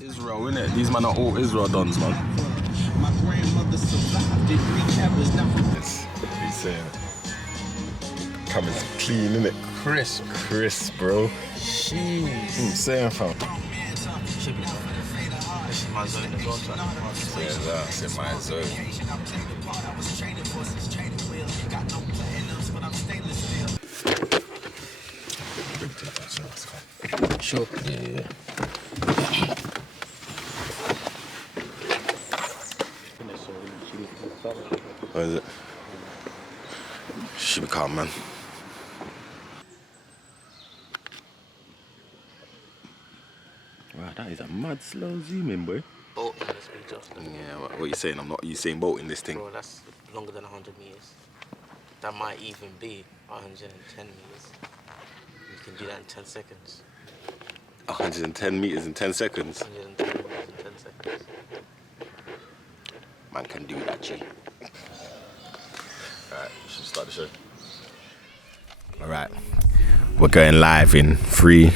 Israel, innit? These men are all Israel dons, man. My grandmother survived it. He's saying coming clean, innit? Crisp, bro. Jeez. Saying, fam. Should be. This is my zone as well, so Yeah, that's in my zone. Sure. Yeah. What is it? Should be calm, man. Wow, that is a mad slow zooming, boy. Boat in this speed just. Yeah, what are you saying? I'm not Usain Bolt in this thing. Bro, that's longer than 100 meters. That might even be 110 meters. You can do that in 10 seconds. 110 meters in 10 seconds. 110 meters in 10 seconds. Man can do that, G. Alright, we should start the show. Alright. We're going live in 3,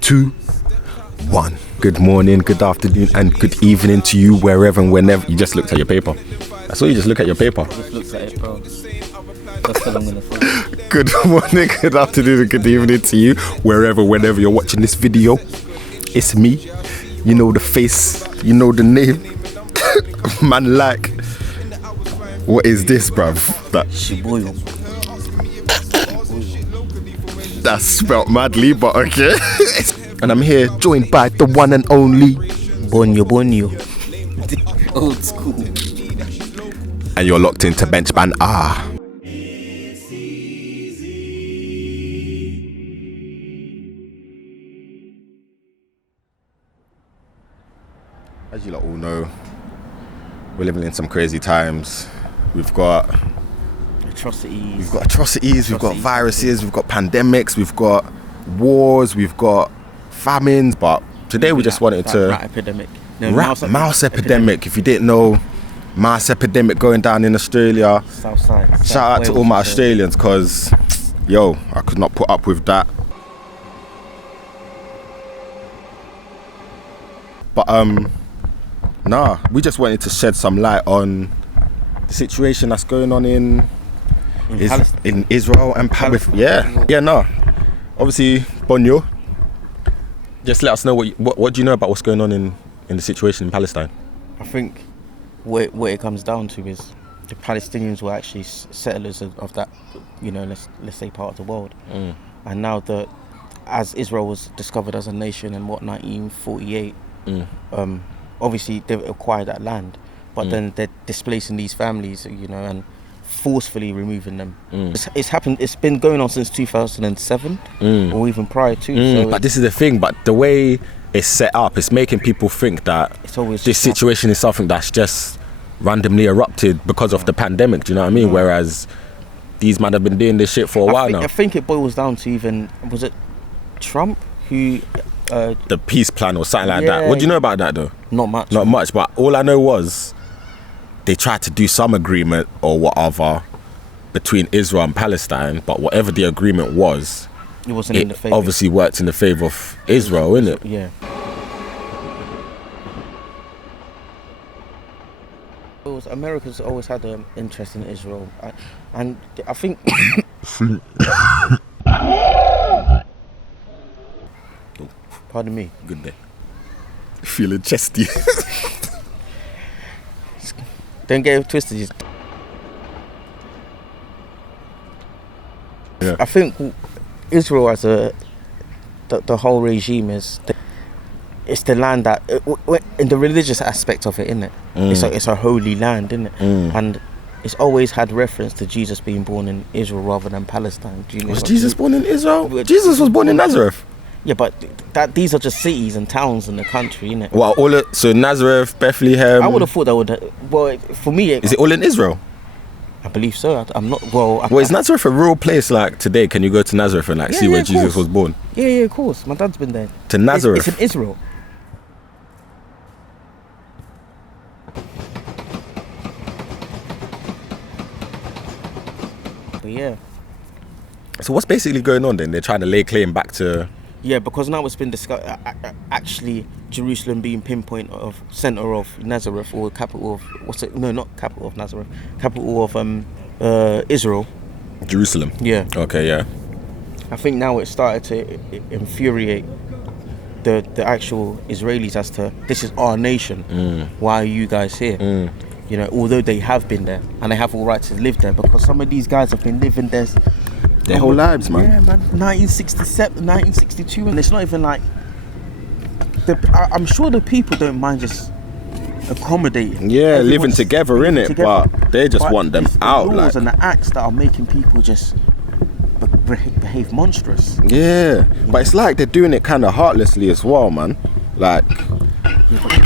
2, 1. Good morning, good afternoon, and good evening to you wherever and whenever. You just looked at your paper. I saw you just look at your paper. Just looks at it, bro. That's what I'm gonna follow. Good morning, good afternoon, and good evening to you wherever, whenever you're watching this video. It's me. You know the face. You know the name. Man, like, what is this, bruv? Shibuya. That's spelt madly, but okay. And I'm here joined by the one and only Bonyo. Old school. And you're locked into Bench Banter. As you lot all know, we're living in some crazy times. We've got atrocities, we've got viruses, we've got pandemics, we've got wars, we've got famines, but today we just wanted to rat epidemic. No, mouse epidemic. If you didn't know, mouse epidemic going down in Australia. Southside. Shout out to all my Australians, because yo, I could not put up with that. But nah, we just wanted to shed some light on the situation that's going on in Israel and Palestine. Yeah, no. Obviously, Bonyo, just let us know what do you know about what's going on in the situation in Palestine. I think what it comes down to is the Palestinians were actually settlers of that, let's say part of the world. And now that as Israel was discovered as a nation in 1948, obviously they've acquired that land, but then they're displacing these families, and forcefully removing them. It's happened. It's been going on since 2007, or even prior to. So but this is the thing. But the way it's set up, it's making people think that this situation is something that's just randomly erupted because of the pandemic. Do you know what I mean? Whereas these men have been doing this shit for a while now. I think it boils down to was it Trump who the peace plan or something like that. What do you know about that though? Not much. Not much. But all I know was they tried to do some agreement or whatever between Israel and Palestine, but whatever the agreement was, it wasn't in the favor. Obviously worked in the favor of Israel, innit? Yeah. America's always had an interest in Israel, and I think. Pardon me. Good day. Feeling chesty. Don't get it twisted. Yeah. I think Israel as the whole regime it's the land that in the religious aspect of it, isn't it? It's a holy land, isn't it? And it's always had reference to Jesus being born in Israel rather than Palestine. Was Jesus born in Israel? Jesus was born in Nazareth. Yeah, but these are just cities and towns in the country, innit? Well, so Nazareth, Bethlehem. I would have thought that would. Well, for me, is it all in Israel? I believe so. I'm not. Well, is Nazareth a real place? Like today, can you go to Nazareth and see where Jesus was born? Yeah, of course. My dad's been there. To Nazareth. It's in Israel. But yeah. So what's basically going on then? They're trying to lay claim back to Yeah, because now it's been discussed. Actually, Jerusalem being pinpoint of center of Nazareth or capital of No, not capital of Nazareth. Capital of Israel. Jerusalem. Yeah. Okay, yeah. I think now it started to infuriate the actual Israelis as to, this is our nation. Why are you guys here? You know, although they have been there and they have all right to live there, because some of these guys have been living there Their whole lives, man. Yeah, man. 1967, 1962, and it's not even like I'm sure the people don't mind just accommodating. Yeah, living Everyone's together, living innit? together. But they just want them it's out, the laws like. and the acts that are making people just behave monstrous. Yeah, but it's like they're doing it kind of heartlessly as well, man. Like, You can't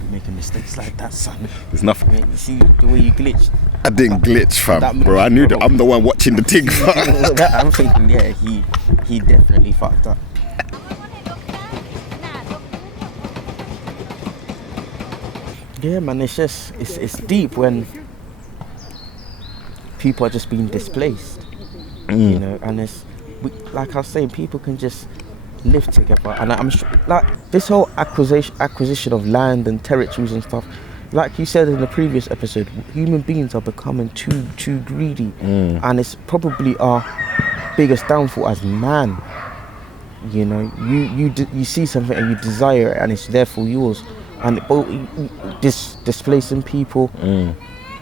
be making mistakes like that, son. there's nothing. You see the way you glitched. I didn't glitch, fam, that bro. I knew that I'm the one watching the thing. I'm thinking, yeah, he definitely fucked up. Yeah, man, it's just it's deep when people are just being displaced, you know, and like I was saying, people can just live together, and I'm sure, like this whole acquisition of land and territories and stuff, like you said in the previous episode, human beings are becoming too greedy, and it's probably our biggest downfall as man. You know, you see something and you desire it, and it's therefore yours, and displacing people,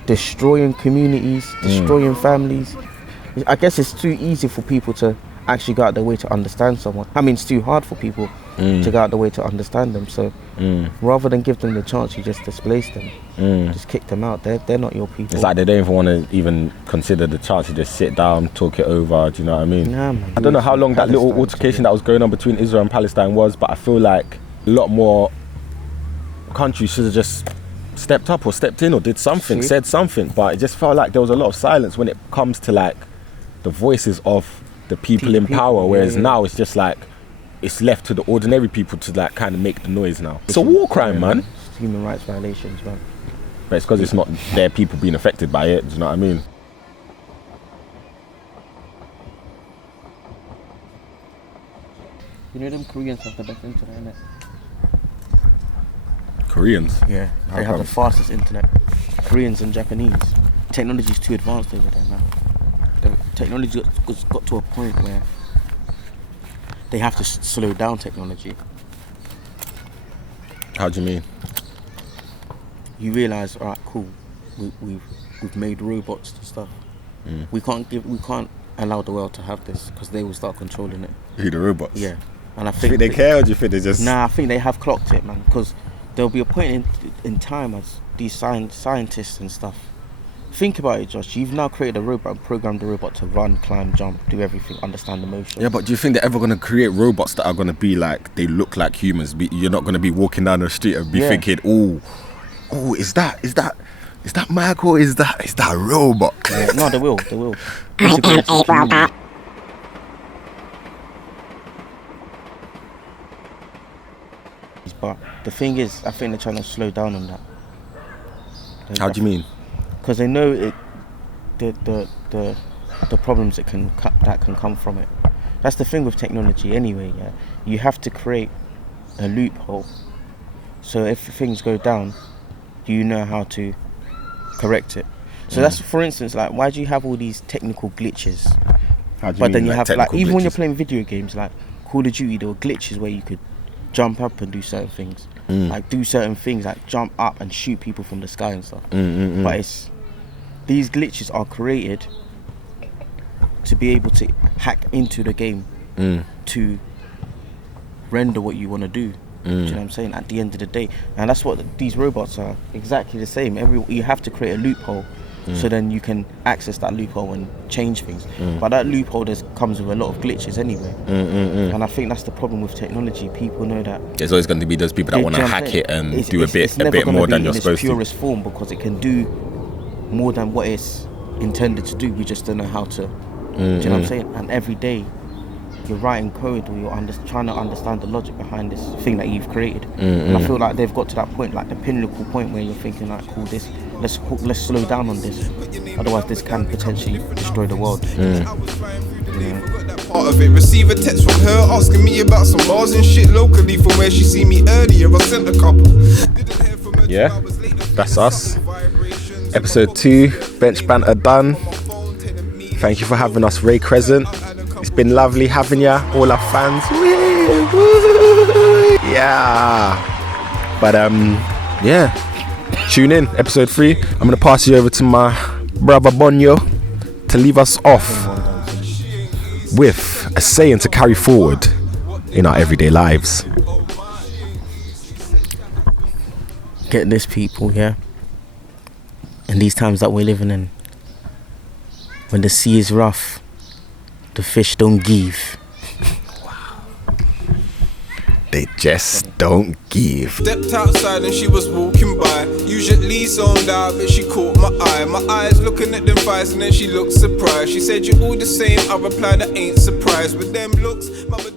destroying communities, destroying families. I guess it's too easy for people to actually go out their way to understand someone. I mean, it's too hard for people to go out their way to understand them. So rather than give them the chance, you just displace them, just kick them out. They're not your people. It's like they don't even want to even consider the chance to just sit down, talk it over. Do you know what I mean? Nah, man. I don't know how long that little altercation that was going on between Israel and Palestine was, but I feel like a lot more countries should have just stepped up or stepped in or did something, said something. But it just felt like there was a lot of silence when it comes to like the voices of the people in power, whereas now it's just like it's left to the ordinary people to like kind of make the noise now. It's a war crime, man. It's human rights violations, man. But it's because it's not their people being affected by it. Do you know what I mean? You know them Koreans have the best internet, innit? Koreans. Yeah, How they have come? the fastest internet. Koreans and Japanese. Technology's too advanced over there now. The technology got to a point where they have to slow down technology. How do you mean? You realise, alright, cool, we've made robots and stuff. We can't allow the world to have this because they will start controlling it. Who, the robots? Yeah, and I Do you think think they care, or do you think they just? Nah, I think they have clocked it, man. Because there'll be a point in time as these scientists and stuff. Think about it, Josh. You've now created a robot and programmed the robot to run, climb, jump, do everything, understand emotion. Yeah, but do you think they're ever going to create robots that are going to be like, they look like humans? You're not going to be walking down the street and be thinking, oh, is that Michael? Is that a robot? Yeah, no, they will. But the thing is, I think they're trying to slow down on that. How do you mean? Because they know it, the problems that can come from it. That's the thing with technology anyway. Yeah, you have to create a loophole, so if things go down, you know how to correct it. So that's, for instance, like, why do you have all these technical glitches? How do you But mean, then you have, like, technical even when you're glitches? playing video games like Call of Duty, there were glitches where you could jump up and do certain things, like do certain things like jump up and shoot people from the sky and stuff. But these glitches are created to be able to hack into the game to render what you want to do. Do you know what I'm saying? At the end of the day, and that's what these robots are, exactly the same. You have to create a loophole, so then you can access that loophole and change things. But that loophole comes with a lot of glitches anyway. And I think that's the problem with technology. People know that There's always going to be those people that want to hack it and do a bit never more gonna than be you're in supposed its purest form, because it can do more than what it's intended to do. We just don't know how to. Do you know what I'm saying? And every day you're writing code, or you're trying to understand the logic behind this thing that you've created. And I feel like they've got to that point, like the pinnacle point, where you're thinking like, cool, let's slow down on this, otherwise this can potentially destroy the world. You know? Part of it. Receive a text from her asking me about some bars and shit locally from where she seen me earlier. I sent a couple. Didn't hear from her till Yeah, I was late. that's us. Episode 2, Bench Banter done. Thank you for having us, Wray Crescent. It's been lovely having ya, all our fans. Yeah. But yeah. Tune in, episode 3. I'm gonna pass you over to my brother Bonyo to leave us off with a saying to carry forward in our everyday lives. Get this, people, yeah? In these times that we're living in, when the sea is rough, the fish don't give. They just don't give. Stepped outside and she was walking by. Usually zoned out, but she caught my eye. My eyes looking at them thighs and then she looked surprised. She said, "You're all the same." I replied, "I ain't surprised with them looks." Mama